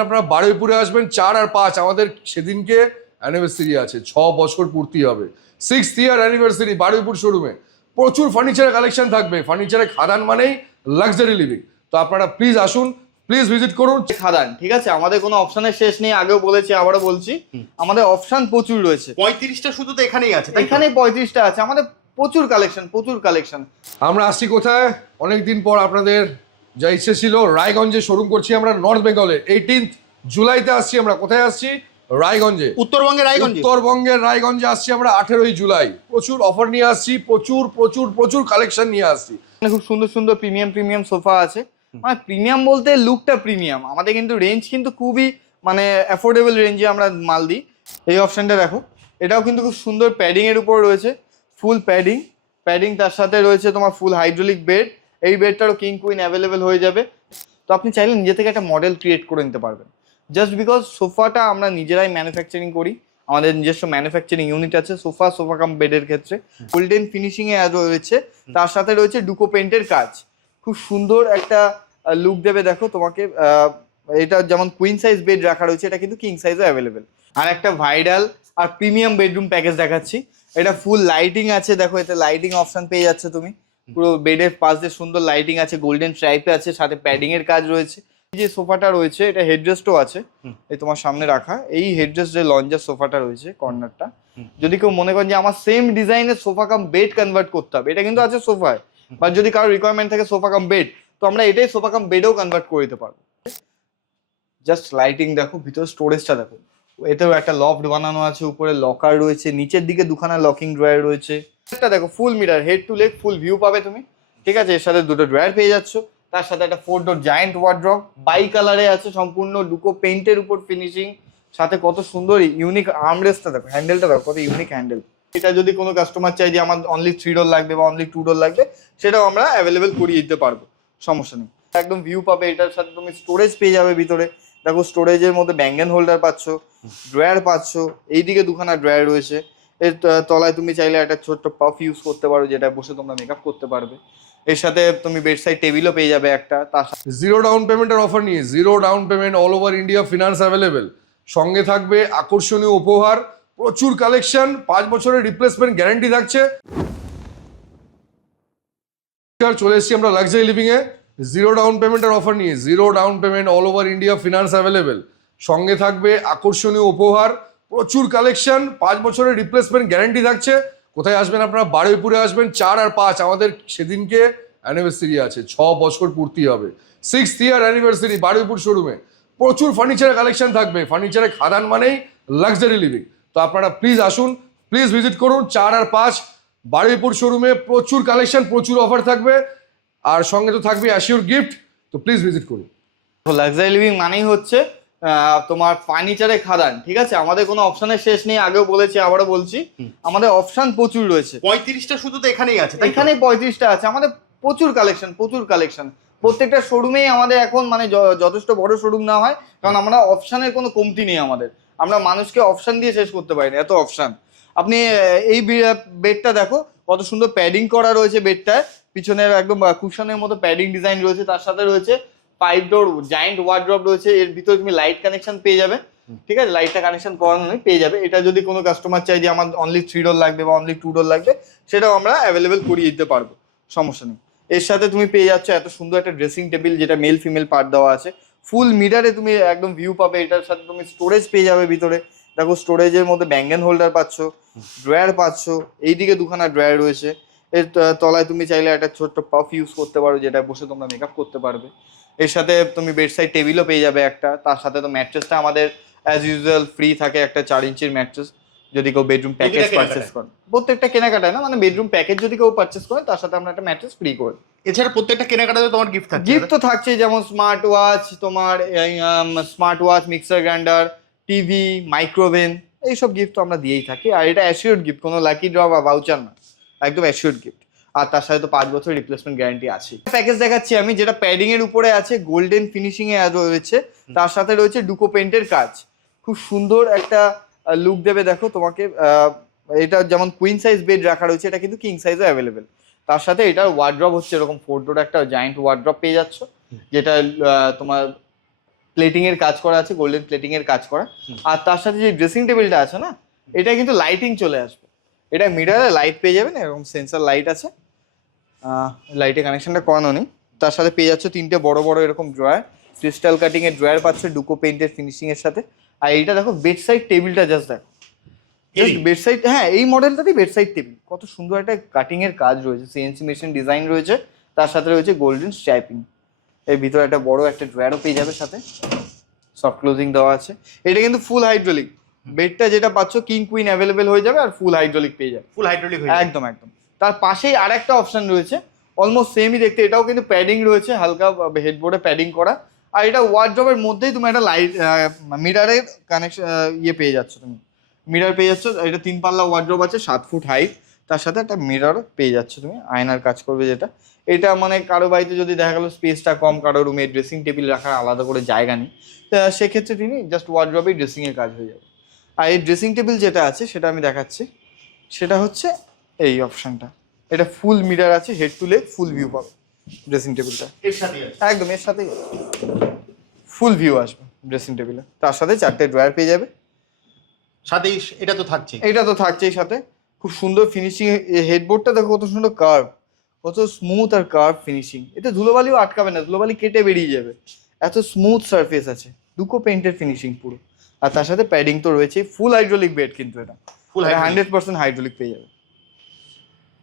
আপনারা বারুইপুরে আসবেন 4 আর 5 আমাদের সেদিনকে অ্যানিভার্সারি আছে, 6 বছর পূর্তি হবে, 6th ইয়ার অ্যানিভার্সারি বারুইপুর শোরুমে। প্রচুর ফার্নিচারের কালেকশন থাকবে, ফার্নিচারের খাদান মানেই লাক্সারি লিভিং। তো আপনারা প্লিজ আসুন, প্লিজ ভিজিট করুন খাদান। ঠিক আছে, আমাদের কোনো অপশনের শেষ নেই, আগেও বলেছি আবারও বলছি, আমাদের অপশন প্রচুর রয়েছে। 35টা শুধু তো এখানেই আছে, এখানেই 35টা আছে, আমাদের প্রচুর কালেকশন। আমরা আসছি কোথায়? অনেকদিন পর আপনাদের যা ইচ্ছে ছিল, রায়গঞ্জে শোরুম করছি আমরা, নর্থ বেঙ্গলে। 18th জুলাইতে আসছি আমরা। কোথায় আসছি? রায়গঞ্জে, উত্তরবঙ্গের রায়গঞ্জে আসছি আমরা 18ই জুলাই। প্রচুর অফার নিয়ে আসছি, প্রচুর কালেকশন নিয়ে আসছি। খুব সুন্দর প্রিমিয়াম সোফা আছে। মানে প্রিমিয়াম বলতে লুকটা প্রিমিয়াম, আমাদের কিন্তু রেঞ্জ কিন্তু খুবই মানে অ্যাফোর্ডেবল রেঞ্জে আমরা মাল দিই। এই অপশনটা দেখো, এটাও কিন্তু খুব সুন্দর প্যাডিং এর উপর রয়েছে, ফুল প্যাডিং তার সাথে রয়েছে তোমার ফুল হাইড্রোলিক বেড। এই বেডটারও কিং কুইন অ্যাভেলেবেল হয়ে যাবে। তো আপনি চাইলে নিজে থেকে একটা মডেল ক্রিয়েট করে নিতে পারবেন, জাস্ট বিকজ সোফাটা আমরা নিজেরাই ম্যানুফ্যাকচারিং করি, আমাদের নিজস্ব ম্যানুফ্যাকচারিং ইউনিট আছে সোফা কাম বেডের ক্ষেত্রে। গোল্ডেন ফিনিশিং এ রয়েছে, তার সাথে রয়েছে ডুকো পেন্টের কাজ। খুব সুন্দর একটা লুক দেবে। দেখো তোমাকে এটা যেমন কুইন সাইজ বেড রাখা রয়েছে, এটা কিন্তু কিং সাইজও অ্যাভেলেবেল। আর একটা ভাইরাল আর প্রিমিয়াম বেডরুম প্যাকেজ দেখাচ্ছি। এটা ফুল লাইটিং আছে, দেখো এতে লাইটিং অপশন পেয়ে যাচ্ছে তুমি। পুরো বেডের পাশ দিয়ে সুন্দর লাইটিং আছে, গোল্ডেন স্ট্রাইপে আছে, সাথে প্যাডিং এর কাজ রয়েছে। এই যে সোফাটা রয়েছে, এটা হেডরেস্টও আছে, এই তোমার সামনে রাখা। এই হেডরেস্ট যে লঞ্জার সোফাটা রয়েছে কর্নারটা, যদি কেউ মনে করেন যে আমার সেম ডিজাইনের সোফা কাম বেড কনভার্ট করতে হবে, এটা কিন্তু আছে সোফায়, বা যদি কারো রিকোয়ারমেন্ট থাকে সোফা কাম বেড, তো আমরা এটাই সোফা কাম বেডেও কনভার্ট করে দিতে পারবো। জাস্ট লাইটিং দেখো, ভিতরে স্টোরেজটা দেখো, এতেও একটা লফট বানানো আছে, উপরে লকার রয়েছে, নিচের দিকে দুখানা লকিং ড্রয়ার রয়েছে। এটা দেখো full mirror, head to leg full view পাবে তুমি। ঠিক আছে, এর সাথে দুটো ড্রয়ার পেয়ে যাচ্ছ, তার সাথে একটা 4 ডোর জায়ান্ট ওয়ার্ড্রপ, বাই কালারে আছে, সম্পূর্ণ ডুকো পেইন্টের উপর ফিনিশিং, সাথে কত সুন্দর ইউনিক আর্মরেস্টটা দেখো, হ্যান্ডেলটা দেখো কত ইউনিক হ্যান্ডেল। এটা যদি কোনো কাস্টমার চাই যে আমার অনলি 3 ডোর লাগবে বা অনলি 2 ডোর লাগবে, সেটাও আমরা অ্যাভেলেবেল করিয়ে দিতে পারবো, সমস্যা নেই। একদম ভিউ পাবে, এটার সাথে তুমি স্টোরেজ পেয়ে যাবে ভিতরে। দেখো স্টোরেজের মধ্যে ব্যাঙ্গেন হোল্ডার পাচ্ছ, ড্রয়ার পাচ্ছ, এইদিকে দুখানা ড্রয়ার রয়েছে। এর তলায় তুমি চাইলে একটা ছোট্ট পাফ ইউজ করতে পারো, যেটা বসে তোমরা মেকআপ করতে পারবে। এর সাথে তুমি বেড সাইড টেবিলও পেয়ে যাবে একটা। তার সাথে জিরো ডাউন পেমেন্টের অফার নিয়ে, zero down payment, all over India finance available. সঙ্গে থাকবে আকর্ষণীয় উপহার, প্রচুর কালেকশন, 5 বছরের রিপ্লেসমেন্ট গ্যারান্টি থাকছে। চলে এসেছি আমরা লাক্সারি লিভিং এ, জিরো ডাউন পেমেন্টের অফার নিয়ে, zero down payment, all over India finance available. সঙ্গে থাকবে আকর্ষণীয় উপহার, প্রচুর কালেকশন, 5 বছরের রিপ্লেসমেন্ট গ্যারান্টি থাকছে। কোথায় আসবেন আপনারা? বারুইপুরে আসবেন 4 আর 5 আমাদের সেদিনকে অ্যানিভার্সারি আছে, 6 বছর পূর্তি হবে, 6th ইয়ার অ্যানিভার্সারি বারুইপুর শোরুমে। প্রচুর ফার্নিচারের কালেকশন থাকবে, ফার্নিচারের খাদান মানেই লাক্সারি লিভিং। তো আপনারা প্লিজ আসুন, প্লিজ ভিজিট করুন 4 আর 5 বারুইপুর শোরুমে। প্রচুর কালেকশন, প্রচুর অফার থাকবে, আর সঙ্গে তো থাকবে অ্যাসিওর গিফট। তো প্লিজ ভিজিট করুন। লাক্সারি লিভিং মানেই হচ্ছে তোমার ফার্নিচারের খাদান। ঠিক আছে, আমাদের কোনো অপশনের শেষ নেই, আগেও বলেছি আবারও বলছি, আমাদের অপশন প্রচুর রয়েছে। 35টা শুধু তো এখানেই আছে, এখানে 35টা আছে, আমাদের প্রচুর কালেকশন। প্রত্যেকটা শোরুমেই আমাদের এখন মানে যথেষ্ট বড় শোরুম না হয়, কারণ আমরা অপশনের কোনো কমতি নেই আমাদের, আমরা মানুষকে অপশন দিয়ে শেষ করতে পারি না, এত অপশন। আপনি এই বেডটা দেখো, কত সুন্দর প্যাডিং করা রয়েছে বেডটায়, পিছনের একদম কুশনের মতো প্যাডিং ডিজাইন রয়েছে, তার সাথে রয়েছে 5 ডোর জায়ান্ট ওয়ার্ড্রপ রয়েছে। এর ভিতরে তুমি লাইট কানেকশন পেয়ে যাবে। ঠিক আছে, লাইটটা কানেকশন করানো পেয়ে যাবে। এটা যদি কোনো কাস্টমার চাই যে আমার অনলি 3 ডোর লাগবে বা অনলি 2 ডোর লাগবে, সেটাও আমরা অ্যাভেলেবেল করিয়ে দিতে পারবো, সমস্যা নেই। এর সাথে তুমি পেয়ে যাচ্ছ এত সুন্দর একটা ড্রেসিং টেবিল, যেটা মেল ফিমেল পার্ট দেওয়া আছে, ফুল মিরারে তুমি একদম ভিউ পাবে। এটার সাথে তুমি স্টোরেজ পেয়ে যাবে ভিতরে। দেখো স্টোরেজের মধ্যে ব্যাঙ্গেন হোল্ডার পাচ্ছ, ড্রয়ার পাচ্ছ, এইদিকে দুখানা ড্রয়ার রয়েছে। এর তলায় তুমি চাইলে একটা ছোট্ট পাফ ইউজ করতে পারো, যেটা বসে তোমরা মেকআপ করতে পারবে। এর সাথে তুমি বেড সাইড টেবিলও পেয়ে যাবে একটা। তার সাথে তো ম্যাট্রেসটা আমাদের অ্যাজ ইউজুয়াল ফ্রি থাকে, একটা 4 ইঞ্চির ম্যাট্রেস যদি কেউ বেডরুম প্যাকেজ পারচেস করেন। প্রত্যেকটা কেনাকাটায় না, মানে বেডরুম প্যাকেজ যদি কেউ পারচেস করে, তার সাথে আমরা একটা ম্যাট্রেস ফ্রি করি। এছাড়া প্রত্যেকটা কেনাকাটাতে তোমার গিফট থাকছে। গিফট তো থাকছেই, যেমন স্মার্ট ওয়াচ, তোমার smart watch, mixer grinder, TV, micro oven, এইসব গিফট তো আমরা দিয়েই থাকি। আর এটা অ্যাসিওর্ড গিফট, কোনো লাকি ড্র বা ভাউচার না, একদম অ্যাসিওর্ড গিফট। আর তার সাথে তো 5 বছর রিপ্লেসমেন্ট গ্যারান্টি আছে। প্যাকেজ দেখাচ্ছি আমি, যেটা প্যাডিং এর উপরে আছে, গোল্ডেন ফিনিশিং এ রয়েছে, তার সাথে রয়েছে ডুকো পেইন্টের কাজ। খুব সুন্দর একটা লুক দেবে। দেখো তোমাকে এটা যেমন কুইন সাইজ বেড রাখা রয়েছে, এটা কিন্তু কিং সাইজও অ্যাভেলেবেল। তার সাথে এটার ওয়ার্ড্রপ হচ্ছে এরকম 4 ডোর একটা জায়ান্ট ওয়ার্ড্রপ পেয়ে যাচ্ছ, যেটা তোমার প্লেটিং এর কাজ করা আছে, গোল্ডেন প্লেটিং এর কাজ করা। আর তার সাথে যে ড্রেসিং টেবিলটা আছে না, এটা কিন্তু লাইটিং চলে আসবে। এটা মিটারে লাইট পেয়ে যাবেন, এরকম সেন্সর লাইট আছে, লাইটের কানেকশনটা করানো নেই। তার সাথে পেয়ে যাচ্ছে 3টে বড় বড় এরকম ড্রয়ার, ক্রিস্টাল কাটিং এর ড্রয়ার পাচ্ছে ডুকো পেইন্টের ফিনিশিং এর সাথে। আর এইটা দেখো বেড সাইড টেবিলটা, জাস্ট দেখো বেড সাইড, হ্যাঁ এই মডেলটাতেই বেড সাইড টেবিল। কত সুন্দর একটা কাটিং এর কাজ রয়েছে, সিএনসি মেশিন ডিজাইন রয়েছে, তার সাথে রয়েছে গোল্ডেন স্ট্রাইপিং। এর ভিতরে একটা বড় একটা ড্রয়ারও পেয়ে যাবে, সাথে সফট ক্লোজিং দেওয়া আছে। এটা কিন্তু ফুল হাইড্রোলিক, বেডটা যেটা পাচ্ছ কিং কুইন অ্যাভেলেবেল হয়ে যাবে, আর ফুল হাইড্রোলিক পেয়ে যাবে। ফুল হাইড্রোলিক একদম একদম। তার পাশেই আরেকটা অপশন রয়েছে, অলমোস্ট সেমই দেখতে, এটাও কিন্তু প্যাডিং রয়েছে, হালকা হেডবোর্ডে প্যাডিং করা। আর এটা ওয়ার্ড্রবের মধ্যেই তুমি একটা লাইট মিরারের কানেকশন পেয়ে যাচ্ছ, তুমি মিরার পেয়ে যাচ্ছ। এটা 3 পাল্লা ওয়ার্ড্রব আছে, 7 ফুট হাইট, তার সাথে একটা মিরারও পেয়ে যাচ্ছ তুমি, আয়নার কাজ করবে যেটা। এটা মানে কারো বাড়িতে যদি দেখা গেলো স্পেসটা কম, কারো রুমে ড্রেসিং টেবিল রাখার আলাদা করে জায়গা নেই, সেক্ষেত্রে তিনি জাস্ট ওয়ার্ড্রবেই ড্রেসিংয়ের কাজ হয়ে যাবে। আর এই ড্রেসিং টেবিল যেটা আছে সেটা আমি দেখাচ্ছি, সেটা হচ্ছে এই অপশনটা। এটা ফুল মিরার আছে, head to leg full view পাবে ড্রেসিং টেবিলটা, এর সাথে আছে। একদম এর সাথেই ফুল ভিউ আসবে ড্রেসিং টেবিলে। তার সাথে 4টে ড্রয়ার পেয়ে যাবে, সাথেই এটা তো থাকছে। এটা তো থাকছেই সাথে। খুব সুন্দর ফিনিশিং, হেডবোর্ডটা দেখো কত সুন্দর কার্ভ, কত স্মুথ আর কার্ভ ফিনিশিং। এতে ধুলোবালিও আটকাবে না, ধুলোবালি কেটে বেরিয়ে যাবে, এত স্মুথ সারফেস আছে, ডুকো পেইন্টের ফিনিশিং পুরো। আর তার সাথে প্যাডিং তো রয়েছে, ফুল হাইড্রোলিক বেড কিন্তু এটা, ফুল 100% হাইড্রোলিক পেয়ে যাবে।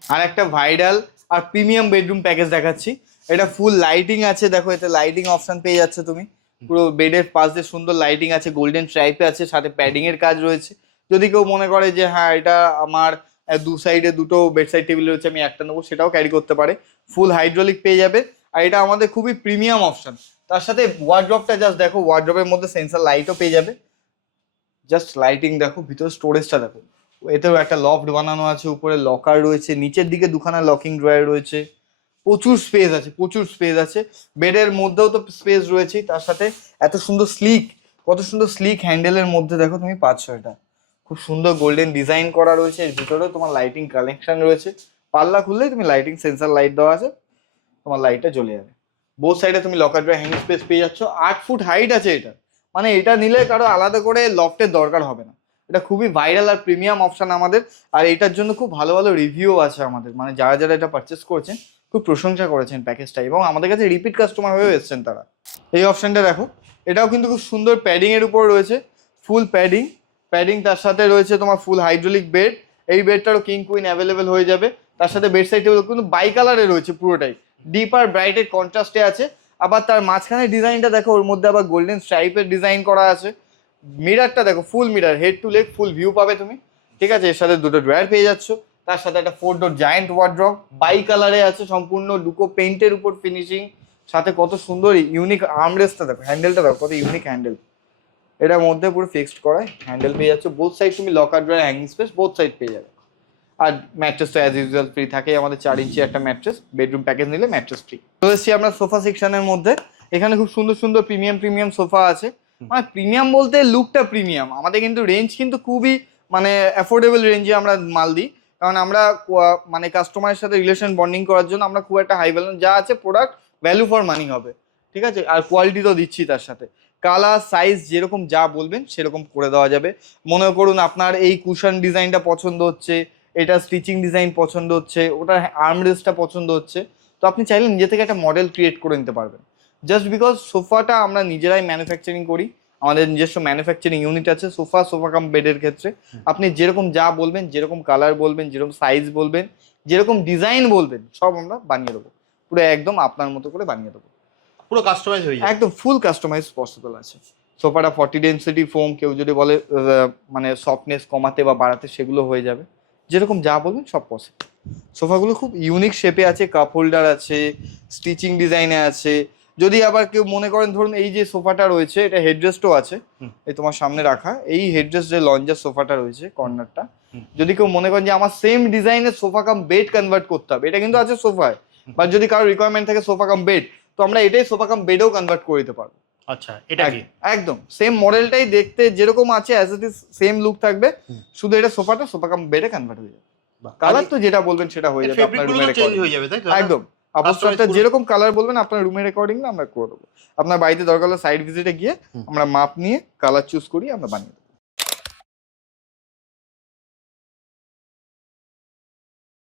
আর একটা ভাইরাল আর প্রিমিয়াম বেডরুম প্যাকেজ দেখাচ্ছি। এটা ফুল লাইটিং আছে, দেখো এতে লাইটিং অপশন পেয়ে যাচ্ছে তুমি, পুরো বেডের পাশ দিয়ে সুন্দর লাইটিং আছে, গোল্ডেন স্ট্রাইপে আছে, সাথে প্যাডিং এর কাজ রয়েছে। যদি কেউ মনে করে যে হ্যাঁ এটা আমার দু সাইডে দুটো বেড সাইড টেবিল রয়েছে, আমি একটা নেবো, সেটাও ক্যারি করতে পারে। ফুল হাইড্রোলিক পেয়ে যাবে, আর এটা আমাদের খুবই প্রিমিয়াম অপশন। তার সাথে ওয়ার্ড্রপটা জাস্ট দেখো, ওয়ার্ড্রপের মধ্যে সেন্সর লাইটও পেয়ে যাবে, জাস্ট লাইটিং দেখো, ভিতরে স্টোরেজটা দেখো, এতেও একটা লফট বানানো আছে, উপরে লকার রয়েছে, নিচের দিকে দুখানা লকিং ড্রয়ার রয়েছে, প্রচুর স্পেস আছে, প্রচুর স্পেস আছে। বেডের মধ্যেও তো স্পেস রয়েছে, তার সাথে এত সুন্দর স্লিক, কত সুন্দর স্লিক হ্যান্ডেলের মধ্যে দেখো তুমি পাচ্ছ। এটা খুব সুন্দর গোল্ডেন ডিজাইন করা রয়েছে, এর ভিতরেও তোমার লাইটিং কালেকশন রয়েছে। পাল্লা খুললেই তুমি লাইটিং সেন্সর লাইট দেওয়া আছে, তোমার লাইটটা জ্বলে যাবে। বোথ সাইডে তুমি লকার ড্রয়ার হ্যাঙ্গিং স্পেস পেয়ে যাচ্ছ। 8 ফুট হাইট আছে এটা, মানে এটা নিলে কারো আলাদা করে লফটের দরকার হবে না। এটা খুবই ভাইরাল আর প্রিমিয়াম অপশন আমাদের, আর এটার জন্য খুব ভালো ভালো রিভিউ আছে আমাদের, মানে যারা যারা এটা পারচেস করেছেন খুব প্রশংসা করেছেন প্যাকেজটা, এবং আমাদের কাছে রিপিট কাস্টমার হয়েও এসেছেন তারা। এই অপশনটা দেখো, এটাও কিন্তু খুব সুন্দর প্যাডিং এর উপর রয়েছে, ফুল প্যাডিং, তার সাথে রয়েছে তোমার ফুল হাইড্রোলিক বেড। এই বেডটারও কিং কুইন অ্যাভেলেবেল হয়ে যাবে। তার সাথে বেড সাইড টেবিল কিন্তু বাই কালারে রয়েছে, পুরোটাই ডিপ আর ব্রাইটের কন্ট্রাস্টে আছে। আবার তার মাঝখানে ডিজাইনটা দেখো, ওর মধ্যে আবার গোল্ডেন স্ট্রাইপের ডিজাইন করা আছে। মিরারটা দেখো, full mirror, head to leg full view পাবে তুমি, ঠিক আছে। এর সাথে 2টো ড্রয়ার পেয়ে যাচ্ছ, তার সাথে একটা 4 ডোর জায়ান্ট ওয়ার্ড্রপ, বাই কালারে আছে, সম্পূর্ণ ডুকো পেইন্টের উপর ফিনিশিং, সাথে কত সুন্দর ইউনিক আর্মরেস্টটা দেখো, হ্যান্ডেলটা দেখো কত ইউনিক হ্যান্ডেল, এটার মধ্যে পুরো ফিক্সড করা হ্যান্ডেল পেয়ে যাচ্ছ। বোথ সাইড তুমি locker drawer hanging space both side পেয়ে যাবে। আর ম্যাট্রেস তো অ্যাজ ইউজুয়াল ফ্রি থাকে, আমাদের 4 ইঞ্চি একটা ম্যাট্রেস, বেডরুম প্যাকেজ নিলে ম্যাট্রেস ফ্রি। তো এসেছি আমরা সোফা সেকশনের মধ্যে। এখানে খুব সুন্দর সুন্দর প্রিমিয়াম সোফা আছে, মানে প্রিমিয়াম বলতে লুকটা প্রিমিয়াম। আমাদের কিন্তু রেঞ্জ কিন্তু খুবই মানে অ্যাফোর্ডেবল রেঞ্জে আমরা মাল দিই, কারণ আমরা মানে কাস্টমারের সাথে রিলেশন বন্ডিং করার জন্য আমরা খুব একটা হাই ভ্যালু, যা আছে প্রোডাক্ট ভ্যালু ফর মানি হবে, ঠিক আছে। আর কোয়ালিটি তো দিচ্ছি, তার সাথে কালার সাইজ যেরকম যা বলবেন সেরকম করে দেওয়া যাবে। মনে করুন আপনার এই কুশন ডিজাইনটা পছন্দ হচ্ছে, এটা স্টিচিং ডিজাইন পছন্দ হচ্ছে, ওটার আর্মরেস্টটা পছন্দ হচ্ছে, তো আপনি চাইলে নিজে থেকে একটা মডেল ক্রিয়েট করে নিতে পারবেন। জাস্ট বিকজ সোফাটা আমরা নিজেরাই ম্যানুফ্যাকচারিং করি, আমাদের নিজস্ব ম্যানুফ্যাকচারিং ইউনিট আছে সোফা কাম বেডের ক্ষেত্রে। আপনি যেরকম যা বলবেন, যেরকম কালার বলবেন, যেরকম সাইজ বলবেন, যেরকম ডিজাইন বলবেন, সব আমরা বানিয়ে দেবো, পুরো একদম আপনার মতো করে বানিয়ে দেবো, পুরো কাস্টমাইজ হয়ে যায়, একদম ফুল কাস্টমাইজ পসিবল আছে। সোফাটা 40 ডেন্সিটি ফোম, কেউ যদি বলে মানে সফটনেস কমাতে বা বাড়াতে, সেগুলো হয়ে যাবে, যেরকম যা বলবেন সব পসিবল। সোফাগুলো খুব ইউনিক শেপে আছে, কাপ হোল্ডার আছে, স্টিচিং ডিজাইনে আছে। যদি আবার কেউ মনে করেন, ধরুন এই যে সোফাটা রয়েছে, এটা হেডরেস্টও আছে, এই তোমার সামনে রাখা এই হেডরেস্ট যে লঞ্জার সোফাটা রয়েছে কর্নারটা, যদি কেউ মনে করেন যে আমার সেম ডিজাইনের সোফা কাম বেড কনভার্ট করতে হবে, এটা কিন্তু আছে সোফায়, বা যদি কারো রিকোয়ারমেন্ট থাকে সোফা কাম বেড, তো আমরা এটাই সোফা কাম বেডেও কনভার্ট করে দিতে পারবো। আচ্ছা, এটা কি একদম সেম মডেলটাই দেখতে যেরকম আছে as it is same look থাকবে, শুধু এটা সোফা কাম বেডে কনভার্ট হয়ে যাবে। কালার তো যেটা বলবেন সেটা হয়ে যাবে, ফেব্রিক গুলো চেঞ্জ হয়ে যাবে, তাই তো? একদম আপস্টারটা পুরো- যেরকম কালার বলবেন আপনার রুমের অ্যাকর্ডিং আমরা করে দেবো। আপনার বাড়িতে দরকার হলে সাইড ভিজিটে গিয়ে আমরা মাপ নিয়ে কালার চুজ করি আমরা বানিয়ে দেবো।